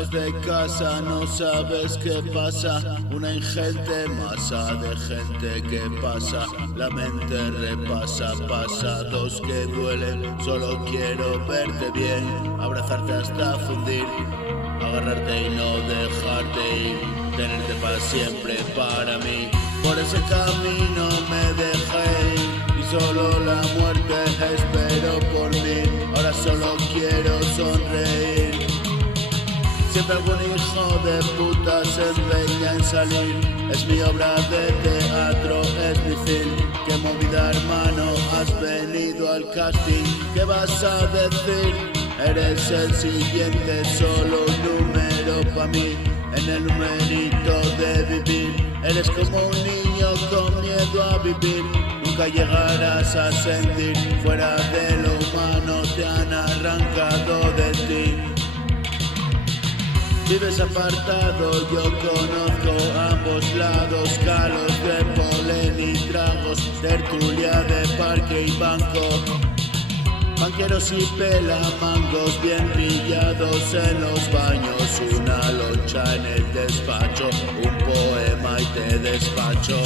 lejos de casa, no sabes qué pasa. Una ingente masa de gente que pasa, la mente repasa pasados que duelen. Solo quiero verte bien, abrazarte hasta fundir, agarrarte y no dejarte ir, tenerte para siempre para mí. Por ese camino me dejé ir y solo la muerte espero por mí. Ahora solo quiero sonreír. Siempre algún hijo de puta se empeña en salir. Es mi obra de teatro, es mi film. Qué movida, hermano, has venido al casting. ¿Qué vas a decir? Eres el siguiente, solo un número pa' mí, en el numerito de vivir. Eres como un niño con miedo a vivir. Nunca llegarás a sentir, fuera de lo humano te han arrancado de ti. Vives apartado, yo conozco ambos lados, calos de polen y tragos, tertulia de parque y banco. Banqueros y pelamangos bien pillados en los baños, una loncha en el despacho, un poema y te despacho.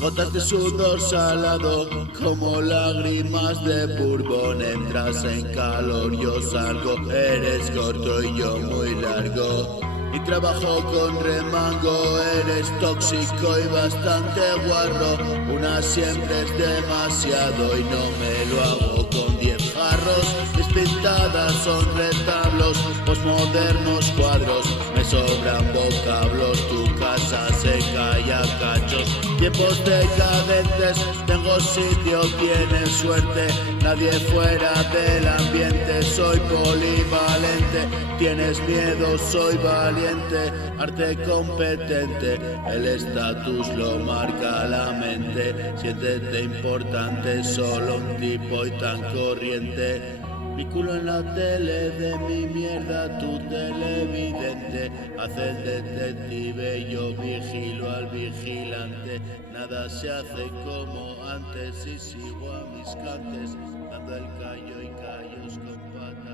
Gotas de sudor salado como lágrimas de bourbon. Entras en calor, yo salgo. Eres corto y yo muy largo. Y trabajo con remango. Eres tóxico y bastante guarro. Una siempre es demasiado y no me lo hago con 10 jarros. Mis pintadas son retablos, posmodernos cuadros. Me sobran vocablos, tu casa se cae a cachos. Tiempos decadentes, tengo sitio, tienes suerte. Nadie fuera del ambiente, soy polivalente. Tienes miedo, soy valiente. Arte competente, el estatus lo marca la mente. Siéntete importante, solo un tipo y tan corriente. Mi culo en la tele, de mi mierda tu televidente. Hace el detective, yo vigilo al vigilante. Nada se hace como antes y sigo a mis cantes, dando el callo y callos con patas.